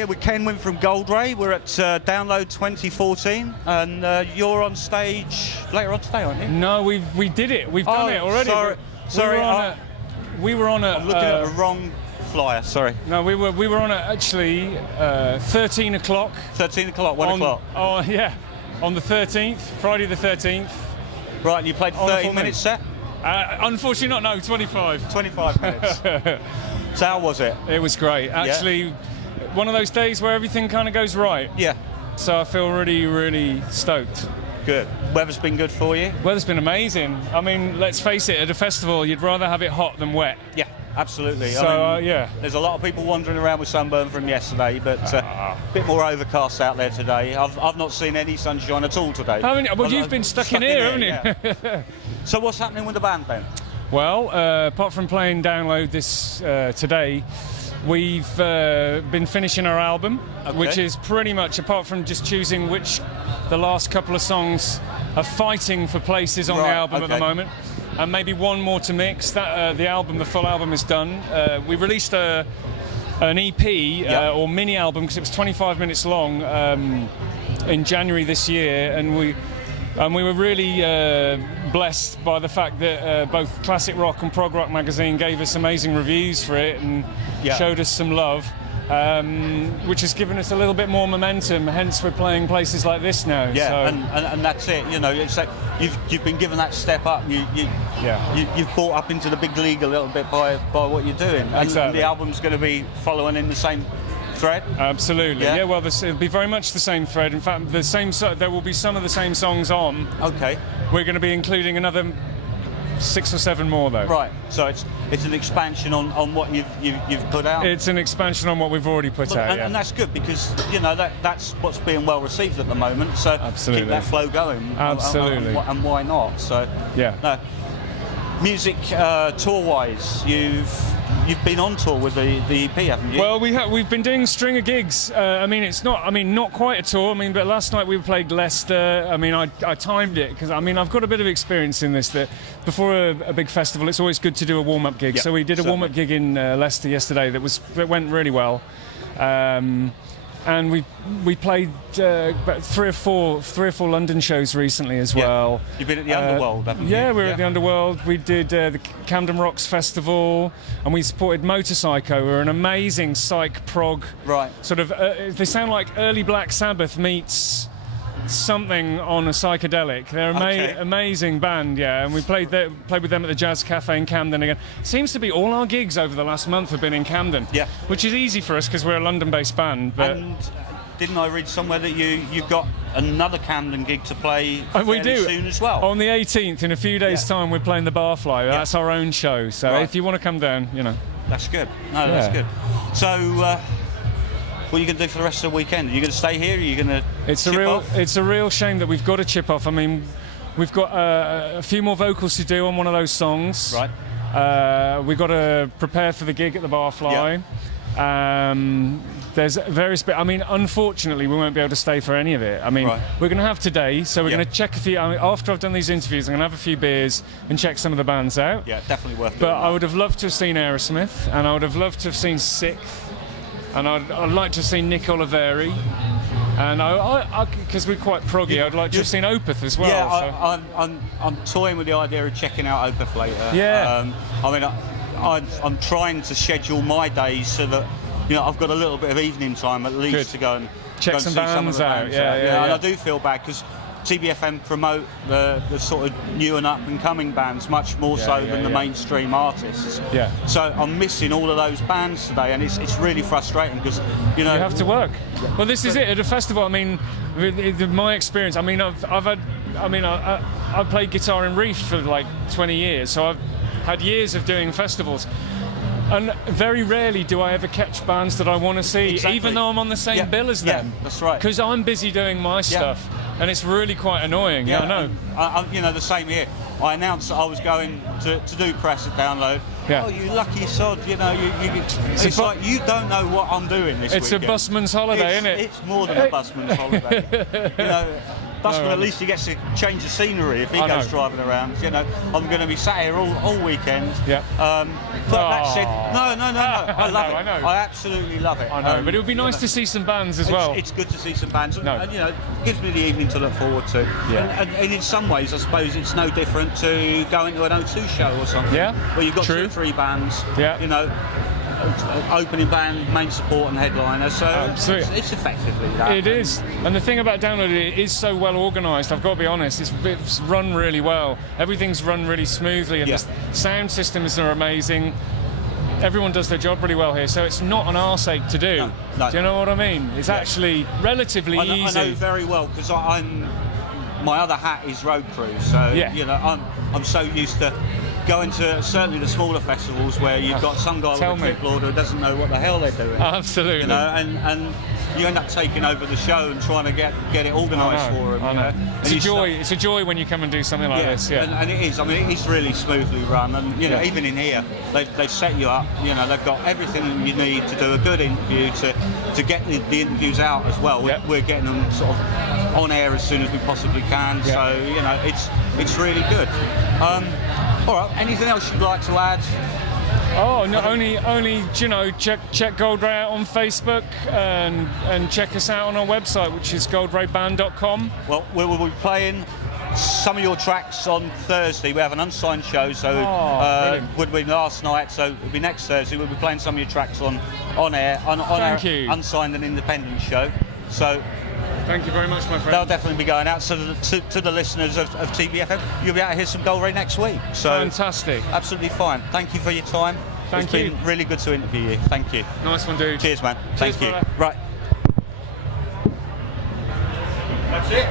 here with Kenwin from Goldray. We're at Download 2014, and you're on stage later on today, aren't you? No, we did it. We've done it already. Sorry. We were on I'm looking at the wrong flyer. Sorry. No, we were on actually 13 o'clock. 13 o'clock. 1 o'clock. Oh yeah, on the 13th, Friday the 13th. Right, and you played 30-minute set. Unfortunately, not. No, 25. 25 minutes. So how was it? It was great. Actually, one of those days where everything kind of goes right. Yeah. So I feel really, really stoked. Good. Weather's been good for you? Weather's been amazing. I mean, let's face it, at a festival, you'd rather have it hot than wet. Yeah, absolutely. So, I mean, yeah. There's a lot of people wandering around with sunburn from yesterday, but a bit more overcast out there today. I've not seen any sunshine at all today. Well, you've been stuck in here, haven't you? Yeah. So what's happening with the band then? Well, apart from playing Download this today, we've been finishing our album, which is pretty much, apart from just choosing which the last couple of songs are fighting for places on the album at the moment, and maybe one more to mix. That the full album is done. We released an EP or mini album because it was 25 minutes long in January this year, and we were really blessed by the fact that both Classic Rock and Prog Rock magazine gave us amazing reviews for it and showed us some love, which has given us a little bit more momentum. Hence, we're playing places like this now. Yeah, so. and that's it. You know, it's like you've been given that step up. You've brought up into the big league a little bit by what you're doing. And the album's going to be following in the same thread. Absolutely. Yeah. Well, it'll be very much the same thread. In fact, there will be some of the same songs on. Okay. We're going to be including another 6 or 7 more, though. Right. So it's an expansion on what you've put out. It's an expansion on what we've already put out. And that's good because that's what's being well received at the moment. So absolutely. Keep that flow going. Absolutely. And why not? So no. Music tour-wise, you've been on tour with the EP, haven't you? Well, we've been doing a string of gigs. Not quite a tour. But last night we played Leicester. I timed it because I've got a bit of experience in this. That before a big festival, it's always good to do a warm-up gig. So we did a warm-up gig in Leicester yesterday that went really well. And we played about three or four London shows recently as well. You've been at the Underworld, haven't you? Yeah, we were at the Underworld. We did the Camden Rocks Festival, and we supported Motorpsycho. We're an amazing psych prog. Right. Sort of, they sound like early Black Sabbath meets something on a psychedelic. They're amazing band, and we played with them at the Jazz Cafe in Camden again. Seems to be all our gigs over the last month have been in Camden, which is easy for us because we're a London-based band. But and didn't I read somewhere that you've got another Camden gig to play soon as well? On the 18th, in a few days' time, we're playing the Barfly. That's our own show. So if you want to come down, That's good. No, that's good. So. What are you going to do for the rest of the weekend? Are you going to stay here? Are you going to It's a real shame that we've got to chip off. We've got a few more vocals to do on one of those songs. Right. We've got to prepare for the gig at the Barfly. There's various bits. Unfortunately, we won't be able to stay for any of it. We're going to have today, so we're going to check a few. After I've done these interviews, I'm going to have a few beers and check some of the bands out. Yeah, definitely worth doing. But I would have loved to have seen Aerosmith, and I would have loved to have seen Sixth. And I'd like to have seen Nick Oliveri, and because we're quite proggy, I'd like to have seen Opeth as well. Yeah, I'm toying with the idea of checking out Opeth later. Yeah. I'm trying to schedule my days so that I've got a little bit of evening time at least to go and check some bands out. Yeah. And I do feel bad because TBFM promote the sort of new and up and coming bands much more than the mainstream artists. Yeah. So I'm missing all of those bands today, and it's really frustrating because you have to work. Well, this is it at a festival. My experience. I've played guitar in Reef for like 20 years, so I've had years of doing festivals. And very rarely do I ever catch bands that I want to see, even though I'm on the same bill as them. Yeah, that's right. Because I'm busy doing my stuff, and it's really quite annoying. Yeah, I know. The same here. I announced that I was going to do press at Download. Yeah. Oh, you lucky sod! It's like you don't know what I'm doing this weekend. It's a busman's holiday, isn't it? It's more than a busman's holiday. Busman, at least he gets to change the scenery if he goes driving around. You know, I'm going to be sat here all weekend. Yeah. But that said, no. I love it. I know. I absolutely love it. I know. But it would be nice to see some bands as well. It's good to see some bands. And, you know, it gives me the evening to look forward to. Yeah. And in some ways, I suppose it's no different to going to an O2 show or something. Yeah. Where you've got 2 or 3 bands. Yeah. You know, opening band, main support and headliner, so it's effectively that. It is, and the thing about Download, it is so well organised. I've got to be honest, it's run really well. Everything's run really smoothly, and the sound systems are amazing. Everyone does their job really well here, so it's not an arse-ache to do. No. Do you know what I mean? It's actually relatively easy. I know very well, because my other hat is road crew, so you know, I'm so used to going to certainly the smaller festivals where you've got some guy with a clipboard who doesn't know what the hell they're doing. Absolutely. You know, and you end up taking over the show and trying to get it organised for them. I know. It's a joy. It's a joy when you come and do something like this. Yeah. And it is. I mean, it is really smoothly run, and you know, even in here, they've set you up. You know, they've got everything you need to do a good interview, to get the interviews out as well. We're getting them sort of on air as soon as we possibly can. So you know, it's really good. All right. Anything else you'd like to add? Oh, no, only you know, check Goldray out on Facebook and check us out on our website, which is goldrayband.com. Well, we will be playing some of your tracks on Thursday. We have an unsigned show, so would be last night, so it'll be next Thursday. We'll be playing some of your tracks on air, on our unsigned and independent show. So. Thank you very much, my friend. They'll definitely be going out. So to the listeners of TBFM, you'll be able to hear some Goldray next week. So fantastic. Absolutely fine. Thank you for your time. Thank you. It's been really good to interview you. Thank you. Nice one, dude. Cheers, man. Cheers, Thank you. brother. Right. That's it.